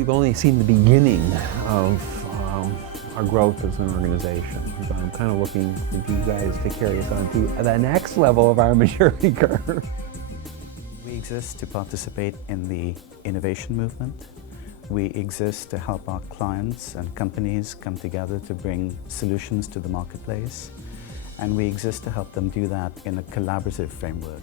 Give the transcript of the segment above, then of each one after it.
We've only seen the beginning of our growth as an organization. So I'm kind of looking for you guys to carry us on to the next level of our maturity curve. We exist to participate in the innovation movement. We exist to help our clients and companies come together to bring solutions to the marketplace. And we exist to help them do that in a collaborative framework.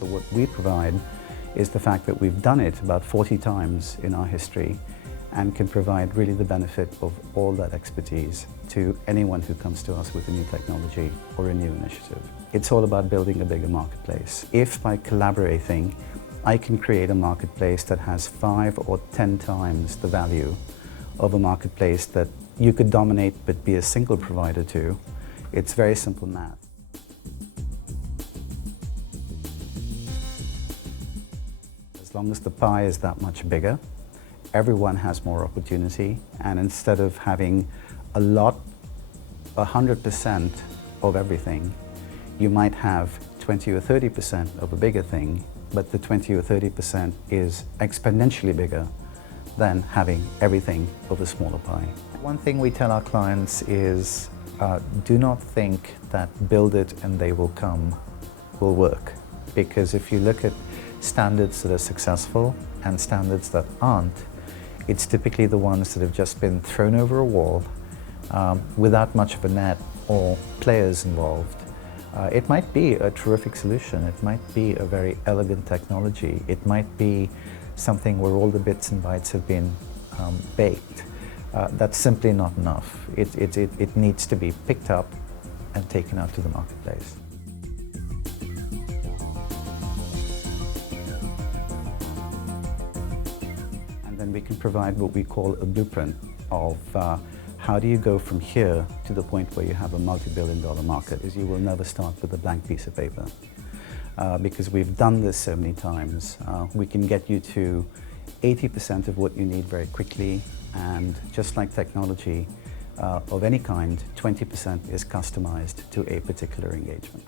What we provide is the fact that we've done it about 40 times in our history and can provide really the benefit of all that expertise to anyone who comes to us with a new technology or a new initiative. It's all about building a bigger marketplace. If by collaborating, I can create a marketplace that has 5 or 10 times the value of a marketplace that you could dominate but be a single provider to, it's very simple math. As long as the pie is that much bigger, everyone has more opportunity, and instead of having 100% of everything, you might have 20 or 30% of a bigger thing, but the 20 or 30% is exponentially bigger than having everything of a smaller pie. One thing we tell our clients is do not think that build it and they will come will work, because if you look at standards that are successful and standards that aren't, it's typically the ones that have just been thrown over a wall without much of a net or players involved. It might be a terrific solution, it might be a very elegant technology, it might be something where all the bits and bytes have been baked. That's simply not enough. It needs to be picked up and taken out to the marketplace. Then we can provide what we call a blueprint of how do you go from here to the point where you have a multi-billion-dollar market. Is you will never start with a blank piece of paper. Because we've done this so many times, we can get you to 80% of what you need very quickly, and just like technology of any kind, 20% is customized to a particular engagement.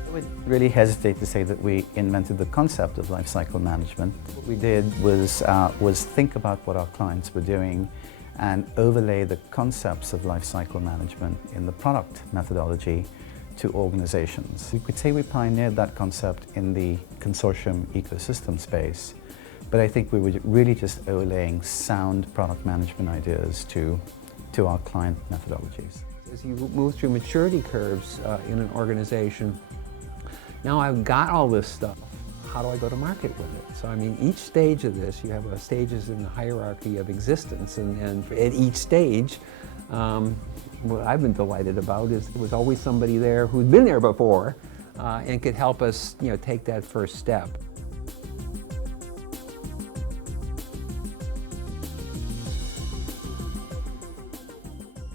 I would really hesitate to say that we invented the concept of lifecycle management. What we did was think about what our clients were doing and overlay the concepts of lifecycle management in the product methodology to organizations. We could say we pioneered that concept in the consortium ecosystem space, but I think we were really just overlaying sound product management ideas to our client methodologies. As you move through maturity curves in an organization, now I've got all this stuff. How do I go to market with it? So I mean, each stage of this, you have stages in the hierarchy of existence, and at each stage, what I've been delighted about is there was always somebody there who'd been there before and could help us, take that first step.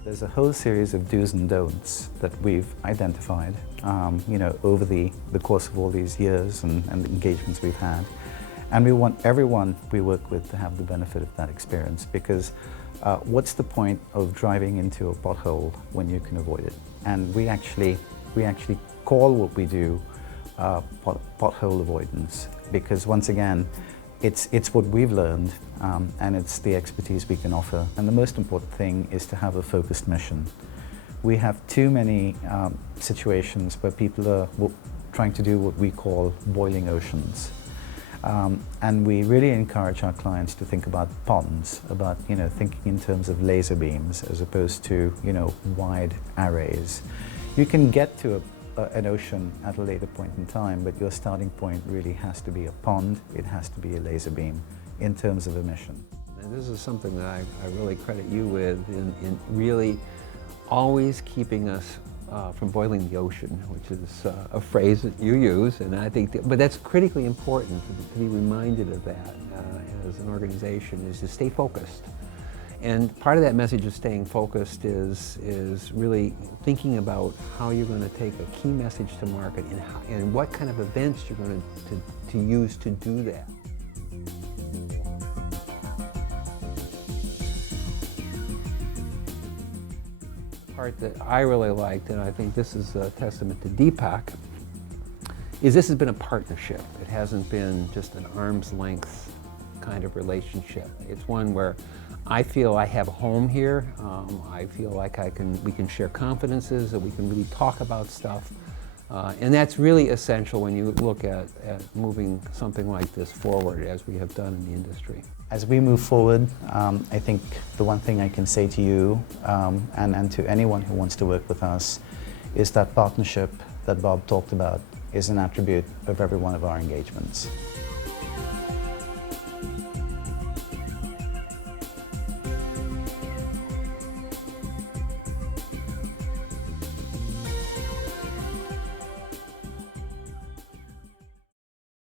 There's a whole series of do's and don'ts that we've identified, over the course of all these years and the engagements we've had. And we want everyone we work with to have the benefit of that experience, because what's the point of driving into a pothole when you can avoid it? And we actually call what we do pothole avoidance, because once again, it's what we've learned, and it's the expertise we can offer. And the most important thing is to have a focused mission. We have too many situations where people are trying to do what we call boiling oceans. And we really encourage our clients to think about ponds, about thinking in terms of laser beams as opposed to wide arrays. You can get to an ocean at a later point in time, but your starting point really has to be a pond, it has to be a laser beam in terms of a mission. And this is something that I really credit you with in really always keeping us from boiling the ocean, which is a phrase that you use, and I think but that's critically important to be reminded of that as an organization, is to stay focused. And part of that message of staying focused is really thinking about how you're going to take a key message to market and what kind of events you're going to use to do that. part that I really liked, and I think this is a testament to Deepak, is this has been a partnership. It hasn't been just an arm's length kind of relationship. It's one where I feel I have a home here. I feel like we can share confidences, that we can really talk about stuff. And that's really essential when you look at moving something like this forward, as we have done in the industry. As we move forward, I think the one thing I can say to you and to anyone who wants to work with us is that partnership that Bob talked about is an attribute of every one of our engagements.